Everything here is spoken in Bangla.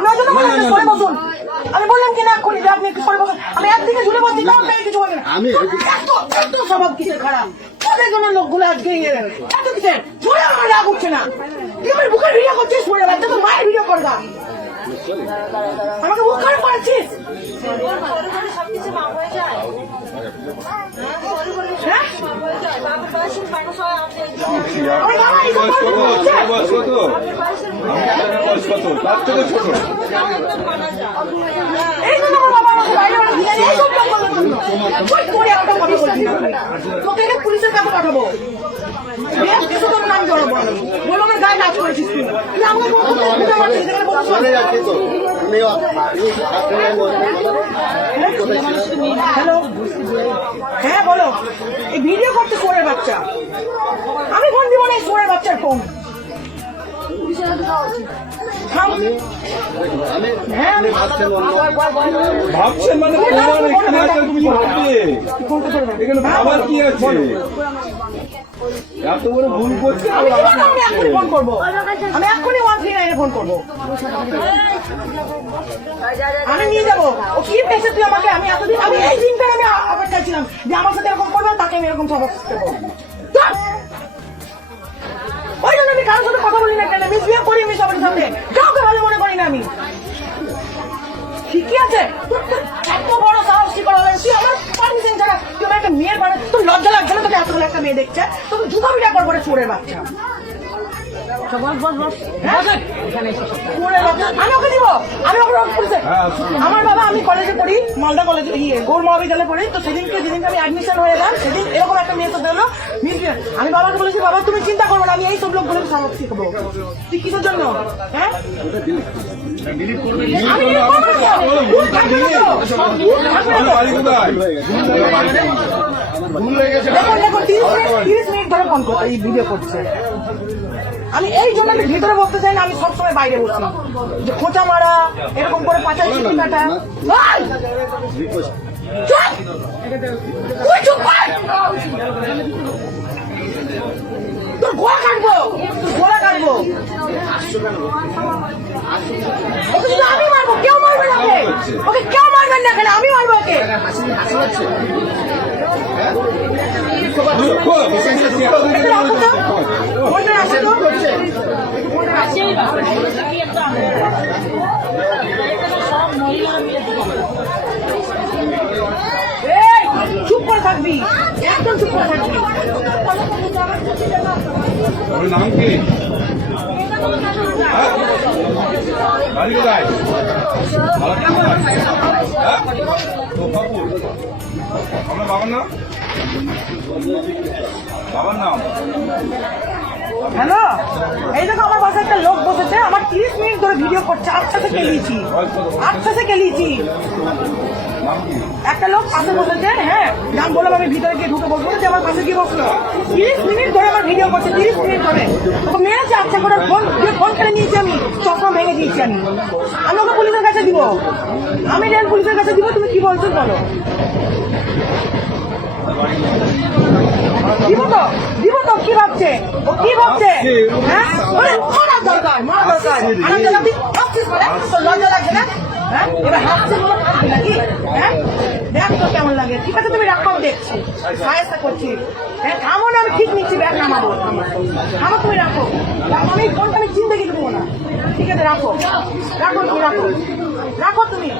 আমি ওই জন্য বললাম সরে বসুন। আমি বললাম কি না যে আপনি একটু সরে বসুন। আমি একদিকে ঝুলে বসছি তাও আপনাকে কিছু বলেন আমি এত এত স্বভাব কিসের খারাপ? তোদের জন্য লোকগুলো আজকে এত কিসের? ঝুলে আমার রাগ উঠছে না। তুই আমার বুকের ভিডিও করছিস পড়ে বাচ্চা তো মায়ের ভিডিও করবা আমাকে বুক খারাপ করাচ্ছিস? হ্যাঁ? ছোট তোকে পুলিশের কাছে পাঠাবো। বেশ কিছু তোর নাম জড়াবো। আমি। বলো আমার গায়ে নাচ করেছিস তুই। আমার হ্যালো? হ্যাঁ বলো। এই ভিডিও করতে সোরের বাচ্চা। আমি ফোন দিব না এই সোরের বাচ্চার ফোন? ভাবছেন মানে তোমার এখানে তুমি ভাববে? এখানে ভাবার কি আছে? এত বড় ভুল করছে আমি এখনই ফোন করব। আমি এখনই ওয়ান থ্রি নাইনে ফোন করব। আমি নিয়ে যাব। ও কি পেয়েছে তুই আমাকে? আমি এতদিন আমি এই দিনটা আমি অপেক্ষায় ছিলাম যে আমার সাথে এরকম করবে তাকে আমি এরকম দেবো মিসবিহেভ করি আমি সবার সাথে কাউকে ভালো মনে করি না আমি। ঠিকই আছে। এত বড় সাহস কি করা তুই আমার পারমিশন ছাড়া তুই আমার একটা মেয়ের বাড়ি তোর লজ্জা লাগছে না তোকে? এতগুলো একটা মেয়ে দেখছে। তোকে জুতা বিটা করব চোরের বাচ্চা। হ্যাঁ? চোরের বাচ্চা। আমি ওকে দিব। আমি ওকে রোজ পুলিশে হ্যাঁ, আমার বাবা আমি কলেজে পড়ি মালদা কলেজে ইয়ে গৌর মহাবিদ্যালয়ে পড়ি। তো সেদিনকে যেদিনকে আমি অ্যাডমিশন হয়ে গেলাম সেদিন এরকম একটা মেয়ে তো দিলো মিসবিহেভ আমি বাবাকে বলেছি বাবা তুমি চিন্তা করব না আমি এই সব লোকগুলোকে সাহস শিখব তুই কিসের জন্য? হ্যাঁ? হয়ে তিরিশ মিনিট ধরে ফোন করছে এই ভিডিও করছে। আমি এই জন্য আমি ভিতরে বসতে চাই না আমি সবসময় বাইরে বসি যে খোঁচা মারা এরকম করে পাচাই চিঠি কাটা! তোর কাটবো! কাটবো! আমি মারবো কেউ মারবে না ওকে। ওকে কেউ মারবেন না আমি মারবো ওকে। এটা রাখো তো ফোনটা রাখো তো এই, চুপ করে থাকবি একদম চুপ করে থাকবি নাম কি? বাড়ি কোথায় আপনার বাবার নাম বাবার নাম হ্যালো এই দেখো, আমার পাশে একটা লোক বসেছে, আমার তিরিশ মিনিট ধরে ভিডিও করছে আচ্ছা থেকে কেলিয়েছি আচ্ছা থেকে কেলিয়েছি একটা লোক পাশে বসেছে হ্যাঁ নাম বললাম, আমি ভিতরে গিয়ে ঢুকে বসবো যে আমার পাশে গিয়ে বসল। তিরিশ মিনিট ধরে আমার ভিডিও করছে, তিরিশ মিনিট ধরে। ওকে মেরেছে আচ্ছা করে ফোন দিয়ে ফোন কেড়ে নিয়েছি আমি, চশমা ভেঙে দিয়েছি আমি। আমি ওকে পুলিশের কাছে দিব। আমি রেল পুলিশের কাছে দিব, তুমি কি বলছো বলো। দিব তো দিব তো কি ভাবছে? ও কি ভাবছে? হ্যাঁ? ওরে, মারা দরকার মারা দরকার। আনন্দ লাগবে তোর না? হ্যাঁ? এবার হাসছে নাকি? হ্যাঁ? দেখ তো কেমন লাগে। ঠিক আছে তুমি রাখো দেখছি। সাহায্য করছি। হ্যাঁ থামো না আমি ঠিক নিচ্ছি ব্যাগ নামাবো। থামো তুমি রাখো। আমি ফোনটা আমি চিন্তা দেবো না। ঠিক আছে রাখো। রাখো তুমি রাখো। রাখো তুমি।